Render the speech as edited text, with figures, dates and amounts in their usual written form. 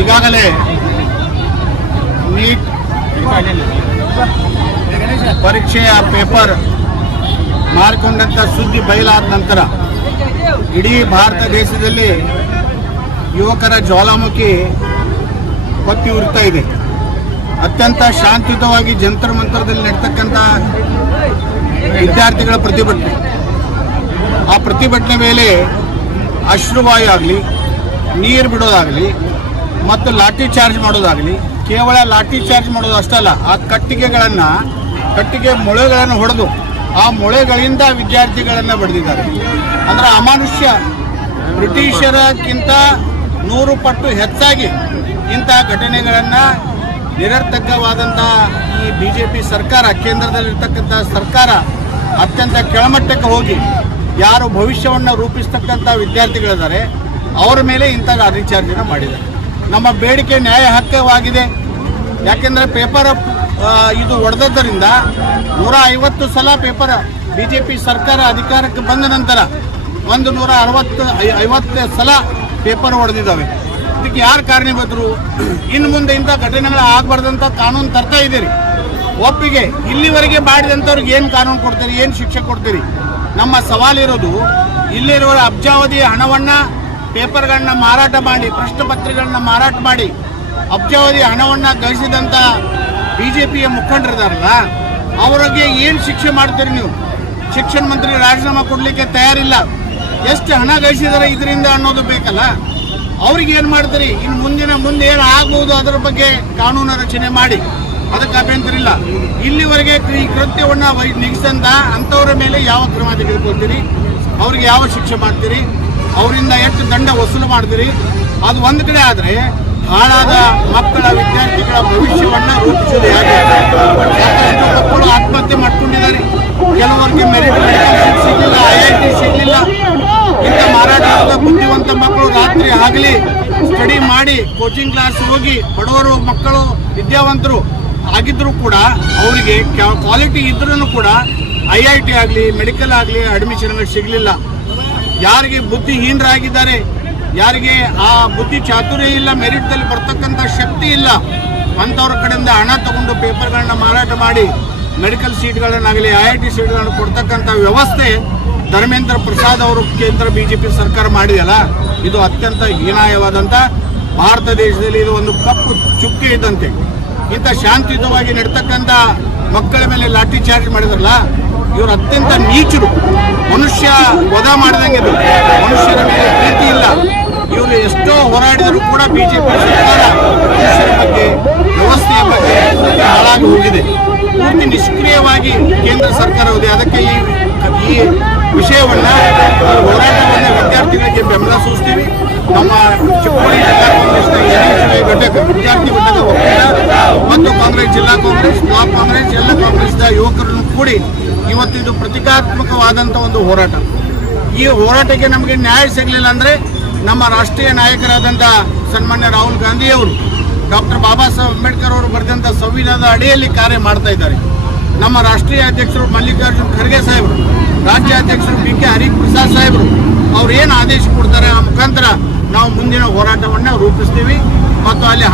ಈಗಾಗಲೇ ನೀಟ್ ಪರೀಕ್ಷೆಯ ಪೇಪರ್ ಮಾರಿಕೊಂಡಂಥ ಸುದ್ದಿ ಬಯಲಾದ ನಂತರ ಇಡೀ ಭಾರತ ದೇಶದಲ್ಲಿ ಯುವಕರ ಜ್ವಾಲಾಮುಖಿ ಹೊತ್ತಿ ಉರಿತಾ ಇದೆ. ಅತ್ಯಂತ ಶಾಂತಿಯುತವಾಗಿ ಜಂತರ್ ಮಂತರದಲ್ಲಿ ನಡೀತಕ್ಕಂಥ ವಿದ್ಯಾರ್ಥಿಗಳ ಪ್ರತಿಭಟನೆ, ಆ ಪ್ರತಿಭಟನೆ ಮೇಲೆ ಅಶ್ರುವಾಯು ಆಗಲಿ, ನೀರು ಬಿಡೋದಾಗಲಿ ಮತ್ತು ಲಾಠಿ ಚಾರ್ಜ್ ಮಾಡೋದಾಗಲಿ, ಕೇವಲ ಲಾಠಿ ಚಾರ್ಜ್ ಮಾಡೋದು ಅಷ್ಟಲ್ಲ, ಆ ಕಟ್ಟಿಗೆ ಮೊಳೆಗಳನ್ನು ಹೊಡೆದು ಆ ಮೊಳೆಗಳಿಂದ ವಿದ್ಯಾರ್ಥಿಗಳನ್ನು ಬಡಿದಿದ್ದಾರೆ. ಅಂದರೆ ಅಮಾನುಷ್ಯ, ಬ್ರಿಟಿಷರಕ್ಕಿಂತ 100 ಪಟ್ಟು ಹೆಚ್ಚಾಗಿ ಇಂತಹ ಘಟನೆಗಳನ್ನು ನಿರರ್ಥಕವಾದಂಥ ಈ BJP ಸರ್ಕಾರ, ಕೇಂದ್ರದಲ್ಲಿರ್ತಕ್ಕಂಥ ಸರ್ಕಾರ ಅತ್ಯಂತ ಕೆಳಮಟ್ಟಕ್ಕೆ ಹೋಗಿ ಯಾರು ಭವಿಷ್ಯವನ್ನು ರೂಪಿಸ್ತಕ್ಕಂಥ ವಿದ್ಯಾರ್ಥಿಗಳಿದ್ದಾರೆ ಅವರ ಮೇಲೆ ಇಂಥ ಲಾಠಿ ಚಾರ್ಜನ್ನು ಮಾಡಿದ್ದಾರೆ. ನಮ್ಮ ಬೇಡಿಕೆ ನ್ಯಾಯ ಹಕ್ಕವಾಗಿದೆ. ಯಾಕೆಂದರೆ ಪೇಪರ್ ಇದು ಒಡೆದದ್ದರಿಂದ 150 ಸಲ ಪೇಪರ್ BJP ಸರ್ಕಾರ ಅಧಿಕಾರಕ್ಕೆ ಬಂದ ನಂತರ 150 ಸಲ ಪೇಪರ್ ಹೊಡೆದಿದ್ದಾವೆ. ಇದಕ್ಕೆ ಯಾರು ಕಾರಣೀಭೂತರು? ಇನ್ನು ಮುಂದೆ ಇಂಥ ಘಟನೆಗಳು ಆಗಬಾರ್ದಂತ ಕಾನೂನು ತರ್ತಾ ಇದ್ದೀರಿ. ಒಪ್ಪಿಗೆ ಇಲ್ಲಿವರೆಗೆ ಮಾಡಿದಂಥವ್ರಿಗೆ ಏನು ಕಾನೂನು ಕೊಡ್ತೀರಿ, ಏನು ಶಿಕ್ಷೆ ಕೊಡ್ತೀರಿ? ನಮ್ಮ ಸವಾಲಿರೋದು ಇಲ್ಲಿರುವ ಅಬ್ಜಾವಧಿ ಹಣವನ್ನು ಪೇಪರ್ಗಳನ್ನ ಮಾರಾಟ ಮಾಡಿ, ಪ್ರಶ್ನೆ ಪತ್ರಿಕೆಗಳನ್ನ ಮಾರಾಟ ಮಾಡಿ ಅಬ್ಜಾವಧಿ ಹಣವನ್ನು ಗಳಿಸಿದಂಥ BJPಯ ಮುಖಂಡರಿದಾರಲ್ಲ, ಅವರಿಗೆ ಏನು ಶಿಕ್ಷೆ ಮಾಡ್ತೀರಿ ನೀವು? ಶಿಕ್ಷಣ ಮಂತ್ರಿ ರಾಜೀನಾಮೆ ಕೊಡಲಿಕ್ಕೆ ತಯಾರಿಲ್ಲ. ಎಷ್ಟು ಹಣ ಗಳಿಸಿದ್ದಾರೆ ಇದರಿಂದ ಅನ್ನೋದು ಬೇಕಲ್ಲ. ಅವ್ರಿಗೆ ಏನು ಮಾಡ್ತೀರಿ? ಇನ್ನು ಮುಂದೆ ಏನು ಆಗ್ಬೋದು ಅದರ ಬಗ್ಗೆ ಕಾನೂನು ರಚನೆ ಮಾಡಿ, ಅದಕ್ಕೆ ಅಭ್ಯಂತರ ಇಲ್ಲ. ಇಲ್ಲಿವರೆಗೆ ಈ ಕೃತ್ಯವನ್ನು ನಿಗಿಸಿದಂಥ ಅಂಥವರ ಮೇಲೆ ಯಾವ ಕ್ರಮ ತೆಗೆದುಕೊಳ್ತೀರಿ? ಅವ್ರಿಗೆ ಯಾವ ಶಿಕ್ಷೆ ಮಾಡ್ತೀರಿ? ಅವರಿಂದ ಎಷ್ಟು ದಂಡ ವಸೂಲು ಮಾಡ್ತೀರಿ? ಅದು ಒಂದು ಕಡೆ ಆದರೆ, ಹಾಳಾದ ಮಕ್ಕಳ ವಿದ್ಯಾರ್ಥಿಗಳ ಭವಿಷ್ಯವನ್ನು ರೂಪಿಸೋದು ಹೇಗೆ? ಸಾಕಷ್ಟು ಮಕ್ಕಳು ಆತ್ಮಹತ್ಯೆ ಮಾಡ್ಕೊಂಡಿದ್ದಾರೆ. ಕೆಲವರಿಗೆ ಮೆರಿಟ್ ಮೆಡಿಕಲ್ ಸಿಗಲಿಲ್ಲ, IIT ಸಿಗಲಿಲ್ಲ. ಇಂಥ ಮಾರಾಟದ ಬುದ್ಧಿವಂತ ಮಕ್ಕಳು ರಾತ್ರಿ ಆಗಲಿ ಸ್ಟಡಿ ಮಾಡಿ ಕೋಚಿಂಗ್ ಕ್ಲಾಸ್ ಹೋಗಿ ಬಡವರು ಮಕ್ಕಳು ವಿದ್ಯಾವಂತರು ಆಗಿದ್ದರೂ ಕೂಡ ಅವರಿಗೆ ಕ್ವಾಲಿಟಿ ಇದ್ರೂ ಕೂಡ IIT ಆಗಲಿ ಮೆಡಿಕಲ್ ಆಗಲಿ ಅಡ್ಮಿಷನ್ಗಳು ಸಿಗಲಿಲ್ಲ. ಯಾರಿಗೆ ಬುದ್ಧಿಹೀನರಾಗಿದ್ದಾರೆ, ಯಾರಿಗೆ ಆ ಬುದ್ಧಿ ಚಾತುರ್ಯ ಇಲ್ಲ, ಮೆರಿಟ್ದಲ್ಲಿ ಬರ್ತಕ್ಕಂಥ ಶಕ್ತಿ ಇಲ್ಲ, ಅಂಥವ್ರ ಕಡೆಯಿಂದ ಹಣ ತಗೊಂಡು ಪೇಪರ್ಗಳನ್ನ ಮಾರಾಟ ಮಾಡಿ ಮೆಡಿಕಲ್ ಸೀಟ್ಗಳನ್ನಾಗಲಿ IIT ಸೀಟ್ಗಳನ್ನು ಕೊಡ್ತಕ್ಕಂಥ ವ್ಯವಸ್ಥೆ ಧರ್ಮೇಂದ್ರ ಪ್ರಸಾದ್ ಅವರು ಕೇಂದ್ರ BJP ಸರ್ಕಾರ ಮಾಡಿದೆಯಲ್ಲ, ಇದು ಅತ್ಯಂತ ಹೀನಾಯವಾದಂಥ, ಭಾರತ ದೇಶದಲ್ಲಿ ಇದು ಒಂದು ಕಪ್ಪು ಚುಕ್ಕೆ ಇದ್ದಂತೆ. ಇಂಥ ಶಾಂತಿಯುತವಾಗಿ ನಡೀತಕ್ಕಂಥ ಮಕ್ಕಳ ಮೇಲೆ ಲಾಠಿ ಚಾರ್ಜ್ ಮಾಡಿದ್ರಲ್ಲ, ಇವರು ಅತ್ಯಂತ ನೀಚರು. ಮನುಷ್ಯ ವಧ ಮಾಡಿದಂಗೆ, ಮನುಷ್ಯರ ಮೇಲೆ ಪ್ರೀತಿ ಇಲ್ಲ. ಇವರು ಎಷ್ಟೋ ಹೋರಾಡಿದರೂ ಕೂಡ BJP ಸರ್ಕಾರ ಮನುಷ್ಯರ ಬಗ್ಗೆ, ವ್ಯವಸ್ಥೆಯ ಬಗ್ಗೆ ಹಾಳಾಗಿ ಹೋಗಿದೆ. ಪೂರ್ತಿ ನಿಷ್ಕ್ರಿಯವಾಗಿ ಕೇಂದ್ರ ಸರ್ಕಾರ ಇದೆ. ಅದಕ್ಕೆ ಈ ವಿಷಯವನ್ನು, ಹೋರಾಟವನ್ನು ವಿದ್ಯಾರ್ಥಿಗಳಿಗೆ ಬೆಂಬಲ ಸೂಚಿಸ್ತೀವಿ. ನಮ್ಮ ಚಿಕ್ಕೋಡಿ ಜಿಲ್ಲಾ ಕಾಂಗ್ರೆಸ್ನ ಘಟಕ, ವಿದ್ಯಾರ್ಥಿ ಘಟಕ ಒಕ್ಕೂಟ ಮತ್ತು ಕಾಂಗ್ರೆಸ್ ಜಿಲ್ಲಾ ಕಾಂಗ್ರೆಸ್, ಬ್ಲಾಕ್ ಕಾಂಗ್ರೆಸ್, ಎಲ್ಲ ಕಾಂಗ್ರೆಸ್ನ ಯುವಕರನ್ನು ಕೂಡಿ ಇವತ್ತು ಇದು ಪ್ರತಿಕಾತ್ಮಕವಾದಂಥ ಒಂದು ಹೋರಾಟ. ಈ ಹೋರಾಟಕ್ಕೆ ನಮಗೆ ನ್ಯಾಯ ಸಿಗಲಿಲ್ಲ ಅಂದರೆ ನಮ್ಮ ರಾಷ್ಟ್ರೀಯ ನಾಯಕರಾದಂಥ ಸನ್ಮಾನ್ಯ ರಾಹುಲ್ ಗಾಂಧಿಯವರು ಡಾಕ್ಟರ್ ಬಾಬಾ ಸಾಹೇಬ್ ಅಂಬೇಡ್ಕರ್ ಅವರು ಬರೆದಂಥ ಸಂವಿಧಾನದ ಅಡಿಯಲ್ಲಿ ಕಾರ್ಯ ಮಾಡ್ತಾ ಇದ್ದಾರೆ. ನಮ್ಮ ರಾಷ್ಟ್ರೀಯ ಅಧ್ಯಕ್ಷರು ಮಲ್ಲಿಕಾರ್ಜುನ್ ಖರ್ಗೆ ಸಾಹೇಬರು, ರಾಜ್ಯಾಧ್ಯಕ್ಷರು BK ಹರಿಪ್ರಸಾದ್ ಸಾಹೇಬರು ಅವ್ರು ಏನು ಆದೇಶ ಕೊಡ್ತಾರೆ ಆ ಮುಖಾಂತರ ನಾವು ಮುಂದಿನ ಹೋರಾಟವನ್ನು ರೂಪಿಸ್ತೀವಿ. ಮತ್ತು ಅಲ್ಲಿ